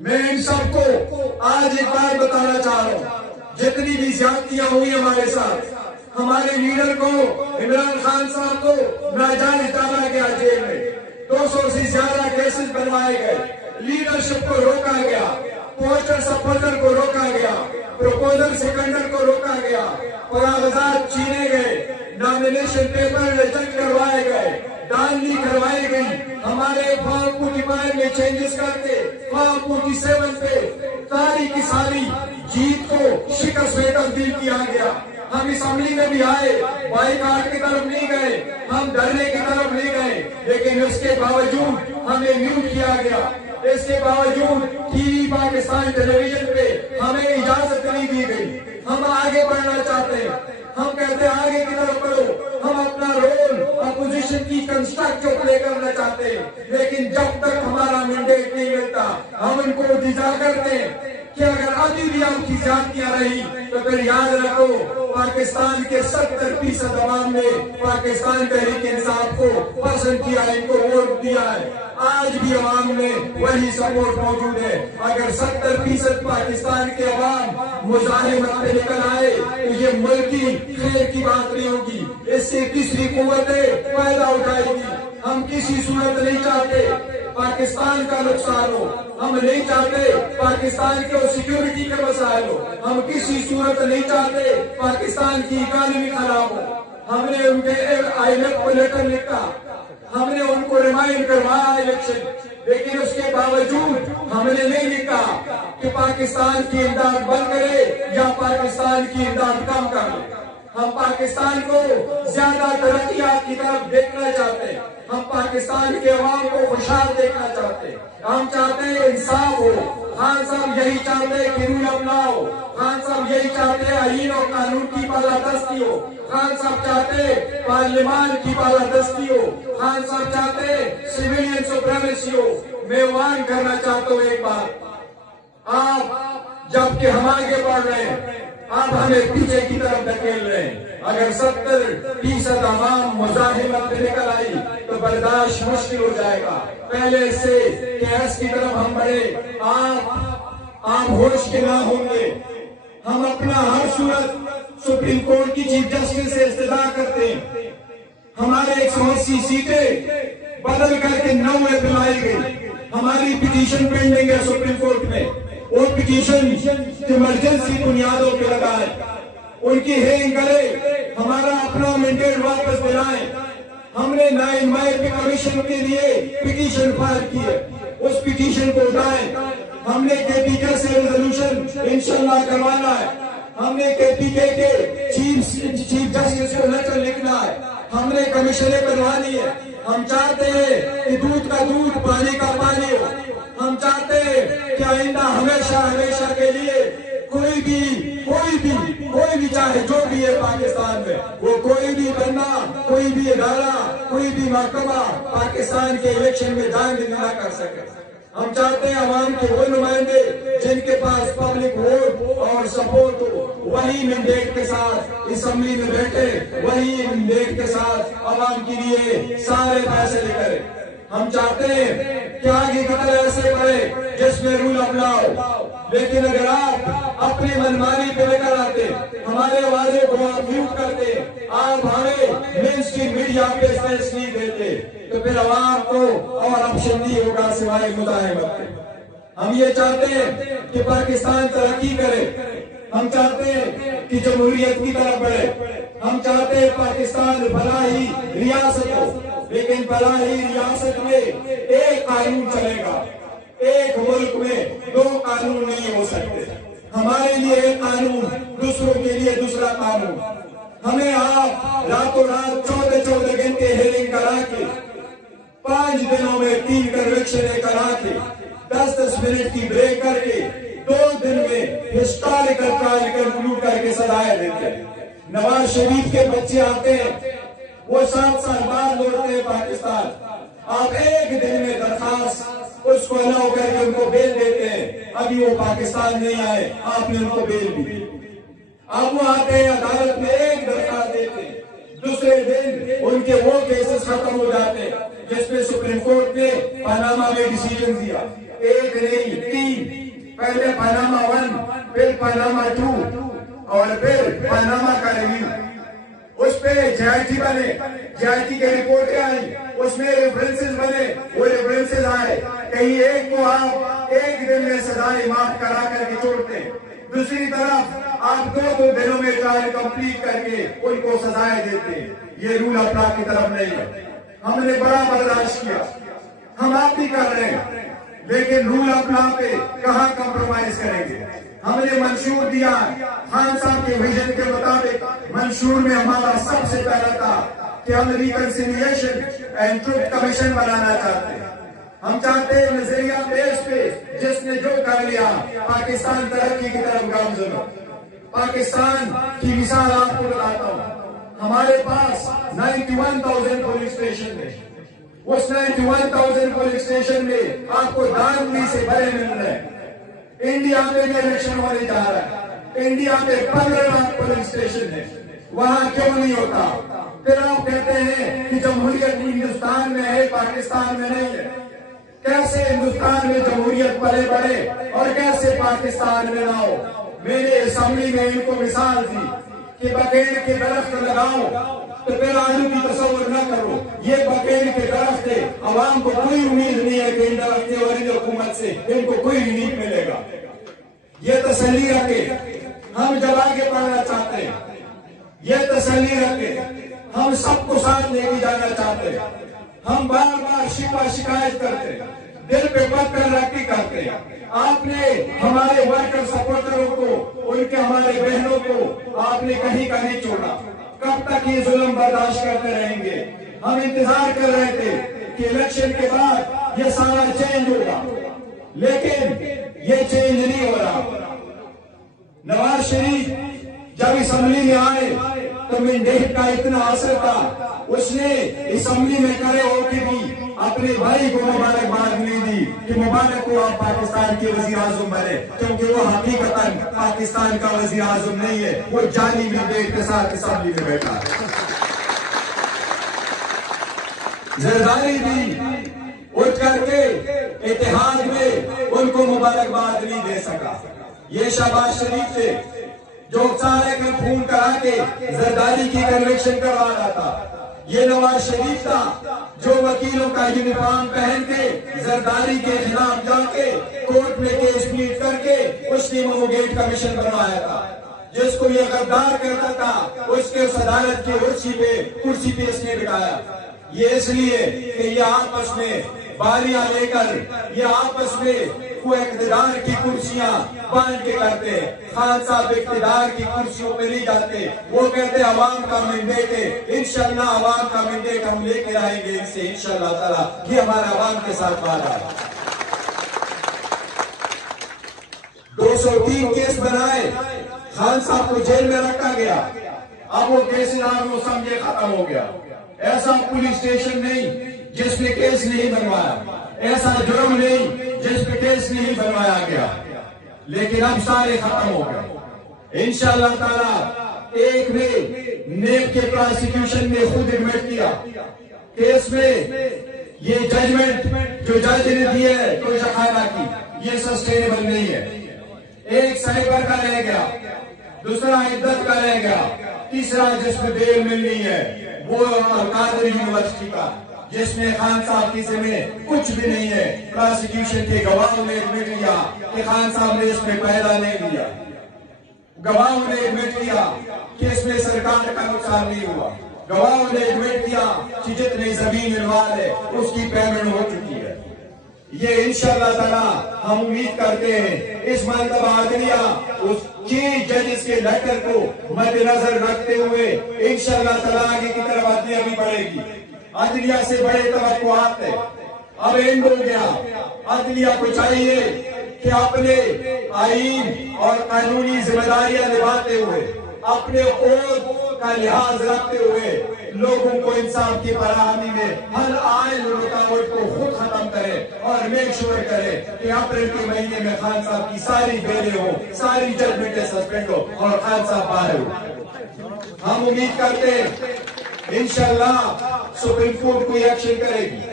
میں ان سب کو آج ایک بات بتانا چاہ رہا ہوں، جتنی بھی زیادتیاں ہوئی ہمارے ساتھ، ہمارے لیڈر کو عمران خان صاحب کو ناجائز ڈالا گیا جیل میں، 200 سے زیادہ کیسز بنوائے گئے، لیڈرشپ کو روکا گیا، پوسٹر سپورٹر کو روکا گیا، پروپوزل سیکنڈر کو روکا گیا، کاغذات چھینے گئے، نامینیشن پیپر ریجیکٹ کروائے گئے، دانلی کروائی گئی، ہمارے فارم 45 میں چینجز کر کے فارم 47 پہ ساری کی ساری جیت کو شکست میں تبدیل کیا گیا۔ ہم اسمبلی میں بھی آئے، بائیکاٹ کی طرف نہیں گئے، ہم ڈرنے کی طرف نہیں گئے، لیکن اس کے باوجود ہمیں میوٹ کیا گیا، اس کے باوجود ٹی وی پاکستان ٹیلی ویژن پہ ہمیں اجازت نہیں دی گئی۔ ہم آگے بڑھنا چاہتے ہیں، ہم کہتے ہیں آگے کی طرف بڑھو، ہم اپنا رول اپوزیشن کی کنسٹرکٹیو پلے کرنا چاہتے ہیں، لیکن جب تک ہمارا مینڈیٹ نہیں ملتا ہم ان کو ڈیزا کرتے ہیں کہ اگر ابھی بھی آپ کی زیادتیاں رہی تو پھر یاد رکھو پاکستان کے 70% عوام نے پاکستان تحریک انصاف کو پسند کیا، ان کو ووٹ دیا ہے، آج بھی عوام میں وہی سپورٹ موجود ہے۔ اگر 70% پاکستان کے عوام مزاحمت پہ نکل آئے تو یہ ملکی خیر کی بات نہیں ہوگی، اس سے تیسری قوتیں پیدا اٹھائے گی۔ ہم کسی صورت نہیں چاہتے پاکستان کا نقصان ہو، ہم نہیں چاہتے پاکستان کے سیکیورٹی کے مسائل ہو، ہم کسی صورت نہیں چاہتے پاکستان کی اکانومی خراب ہو۔ ہم نے ان کے IMF کو لیٹر لکھا، ہم نے ان کو ریمائنڈ کروایا الیکشن، لیکن اس کے باوجود ہم نے نہیں لکھا کہ پاکستان کی امداد بند کرے یا پاکستان کی امداد کم کر لے۔ ہم پاکستان کو زیادہ ترقیات کی طرف دیکھنا چاہتے ہیں، ہم پاکستان کے عوام کو خوشحال دیکھنا چاہتے ہیں، ہم چاہتے ہیں انصاف ہو۔ خان صاحب یہی چاہتے ہیں کہ رول اپناؤ، خان صاحب یہی چاہتے ہیں آئین اور قانون کی بالادستی ہو، خان صاحب چاہتے ہیں پارلیمان کی بالادستی ہو، خان صاحب چاہتے ہیں سیویلین سپریمیسی ہو۔ میں وارن کرنا چاہتا ہوں ایک بات، آپ جب کہ ہم آگے بڑھ رہے ہیں آپ ہمیں پیچھے کی طرف دھکیل رہے ہیں۔ اگر 70% عوام مزاحمت پہ نکل آئی تو برداشت مشکل ہو جائے گا۔ پہلے سے کیس کی طرف ہم بڑھے، آپ ہوش کے نہ ہوں گے۔ ہم اپنا ہر صورت سپریم کورٹ کی چیف جسٹس سے استدعا کرتے ہیں، ہمارے 180 سیٹیں بدل کر کے 9 بلائی گئی، ہماری پٹیشن پینڈنگ ہے سپریم کورٹ میں، وہ پٹیشن ایمرجنسی بنیادوں پہ لگائے، ان کی ہیئرنگ کرے، ہمارا اپنا مینڈیٹ واپس دلائیں۔ ہم نے 9 مئی پہ کمیشن کے لیے پٹیشن فائل کی ہے، اس پٹیشن کو اٹھائیں۔ ہم نے KPK سے ریزولوشن انشاءاللہ کروانا ہے، ہم نے KPK کے چیف جسٹس کو لیٹر لکھنا ہے، ہم نے کمیشنیں بنوانی ہے۔ ہم چاہتے ہیں کہ دودھ کا دودھ پانی کا پانی ہو، ہم چاہتے ہیں کہ آئندہ ہمیشہ کے لیے کوئی بھی چاہے جو بھی ہے پاکستان میں، وہ کوئی بھی بندہ، کوئی بھی ادارہ، کوئی بھی محکمہ پاکستان کے الیکشن میں داخل نہ کر سکے۔ ہم چاہتے ہیں عوام کے وہ نمائندے جن کے پاس پبلک ووٹ اور سپورٹ ہو، وہی مینڈیٹ کے ساتھ اسمبلی میں بیٹھے، وہی مینڈیٹ کے ساتھ عوام کے لیے سارے فیصلے کرے۔ ہم چاہتے ہیں کہ آگے کی طرح ایسے بڑھے جس میں رول اپناؤ، لیکن اگر آپ اپنی منمانی پہ نکل آتے، ہمارے وعدے کو آپ میوٹ کرتے، آپ ہمیں مین اسٹریم میڈیا پہ اسپیس نہیں دیتے، تو پھر عوام کو اور آپشن نہیں ہوگا سوائے مزاحمت کے۔ ہم یہ چاہتے ہیں کہ پاکستان ترقی کرے، ہم چاہتے ہیں کہ جمہوریت کی طرف بڑھے، ہم چاہتے ہیں پاکستان فلاحی ریاست ہو، لیکن فلاحی ریاست میں ایک قانون چلے گا، ایک ملک میں 2 قانون نہیں ہو سکتے۔ ہمارے لیے ایک قانون، دوسروں کے لیے دوسرا قانون۔ ہمیں آپ راتوں رات 14 گھنٹے ہیئرنگ کرا کے 5 دنوں میں 3 کنوکشنیں کرا کے 10 منٹ کی بریک کر کے 2 دن میں ہسٹوریکل ٹرائل کنکلوڈ کر کے سزائیں دیتے ہیں۔ نواز شریف کے بچے آتے ہیں، وہ 7 سال بعد لوٹتے ہیں پاکستان، آپ ایک دن میں درخواست اس کو الاؤ کر کے ان کو بیل دیتے ہیں، ابھی وہ پاکستان نہیں آئے، آپ نے ان کو بیل دی۔ اب وہ آتے ہیں عدالت میں ایک درخواست دیتے ہیں، دوسرے دن ان کے وہ کیسز ختم ہو جاتے ہیں جس میں سپریم کورٹ نے پاناما میں ڈیسیجن دیا، 1 نہیں 3 पहले पनामा 1, फिर पनामा 2 और फिर पनामा का रिव्यू, उस पे JIT बने, JIT के रिपोर्टें आई, उसमें रेफरेंसेस बने, वो रेफरेंसेस आए, कहीं एक को आप एक दिन में सजाएं माफ करा करके छोड़ते हैं, दूसरी तरफ आप 2 दिनों में ट्रायल कंप्लीट करके उनको सजाएं देते हैं। ये रूल अपना की तरफ नहीं है। हमने बड़ा बर्दाश्त किया, हम आप भी कर रहे हैं, लेकिन रूल अपना पे कहाँ कॉम्प्रोमाइज करेंगे। हमने मंशूर दिया, खान साहब के विजन के मुताबिक मंशूर में हमारा सबसे पहला था कि हम रिकंसिलिएशन एंड ट्रुथ कमीशन बनाना चाहते हैं। हम चाहते हैं नजरिया बेस पे जिसने जो कर लिया पाकिस्तान तरक्की की तरफ गामजन हो। पाकिस्तान की मिसाल आपको बताता हूँ, हमारे पास 91,000 पुलिस स्टेशन है, उस 91,000 पुलिस स्टेशन में आपको दानवी से बड़े मिल रहे हैं। इंडिया में भी इलेक्शन होने जा रहा है, इंडिया में 15 लाख पुलिस स्टेशन है, वहां क्यों नहीं होता? फिर आप कहते हैं कि जमहूरियत हिंदुस्तान में है, पाकिस्तान में नहीं है। कैसे हिंदुस्तान में जमहूरियत पले बढ़े और कैसे पाकिस्तान में ना हो? मैंने असेंबली में इनको मिसाल दी कि बकेर के दरख्त लगाओ तो फिर आलू की तस्वर न करो, ये बकेर के दरख्त है, अवाम को कोई उम्मीद नहीं है कि इन दरख्त और इन हुकूमत से इनको कोई रिलीफ मिलेगा। ये तसल्ली रखे, हम जब आगे बढ़ना चाहते हैं, ये तसल्ली रखे, हम सबको साथ लेके जाना चाहते हैं। हम बार बार शिकायत करते हैं, दिल पे पत्थर रखी करते हैं। आपने हमारे वर्कर सपोर्टरों को, उनके हमारे बहनों को आपने कहीं का नहीं छोड़ा। कब तक ये जुल्म बर्दाश्त करते रहेंगे? हम इंतजार कर रहे थे कि इलेक्शन के बाद ये सारा चेंज होगा, लेकिन ये चेंज नहीं हो रहा। नवाज शरीफ जब असेंबली में आए तो मैंडेट का इतना असर था, उसने असेंबली में खड़े होकर भी अपने भाई को मुबारकबाद नहीं दी कि मुबारक हो आप पाकिस्तान के वजीर आजम बने, क्योंकि वो हकीकतन पाकिस्तान का वजीर आजम नहीं है, वो जाली मैंडेट के साथ असेंबली में बैठा है। जरदारी भी उठ करके इत्तेहाद में उनको मुबारकबाद नहीं दे सका। ये शहबाज शरीफ थे जो सारे का खून करा के जरदारी की कन्वेक्शन करवा रहा था। ये नवाज शरीफ था जो वकीलों का यूनिफॉर्म पहन के जरदारी के खिलाफ जाके कोर्ट में केस प्लीड करके उसने मोगेट कमीशन बनवाया था। जिसको ये गद्दार कहता था उसके उस अदालत की कुर्सी पे इसने बिठाया। ये इसलिए कि ये आपस में बारियां लेकर ये आपस में वो इक़्तिदार की कुर्सियां बांध के करते हैं। खान साहब इक़्तिदार की कुर्सियों पे नहीं जाते, वो कहते अवाम का मैंडेट है, इंशाअल्लाह अवाम का मैंडेट हम लेके आएंगे इनसे इंशाअल्लाह ताला। ये हमारा अवाम के साथ वादा है। 203 केस बनाए, खान साहब को जेल में रखा गया, अब वो केस वो समझे खत्म हो गया। ऐसा पुलिस स्टेशन नहीं जिसपे केस नहीं बनवाया, ऐसा जुर्म नहीं जिस पे केस नहीं बनवाया गया, लेकिन अब सारे खत्म हो गए इंशाअल्लाह ताला। एक ने नेब के प्रोसिक्यूशन ने खुद एडमिट किया केस में, ये जजमेंट जो जज ने दी है तो जखाना की, ये सस्टेनेबल नहीं है। एक साइबर का रह गया, दूसरा इद्दत का रह गया, तीसरा जिसमें बेल मिलनी है वो कादर यूनिवर्सिटी का, जिसमें खान साहब की में कुछ भी नहीं है। प्रोसिक्यूशन के गवाहों ने एडमिट किया कि खान साहब ने इसमें पहला नहीं लिया, गवाहों ने एडमिट किया कि इसमें सरकार का नुकसान नहीं हुआ, गवाहों ने एडमिट किया कि जितनी जमीन निर्माण है उसकी पेमेंट हो चुकी है। ये इंशाअल्लाह ताला हम उम्मीद करते हैं इस मरतबा अदलिया उस चीफ जजेस के लेटर को मद्देनजर रखते हुए इंशाअल्लाह ताला आगे की तरफ अदलिया भी बढ़ेगी। अदलिया से बड़े तवक्कुआत है, अब एंड हो गया। अदलिया को चाहिए कि अपने आईन और कानूनी जिम्मेदारियां निभाते हुए, अपने ओहद का लिहाज रखते हुए लोगों को इंसाफ की फराहमी में हर आयल रुकावट को खुद खत्म करे और मेक श्योर करे कि अप्रैल के महीने में खान साहब की सारी बेलें हो, सारी जजमेंटें सस्पेंड हो और खान साहब बाहर हो। हम उम्मीद करते हैं इंशाअल्लाह सुप्रीम कोर्ट कोई एक्शन करेगी।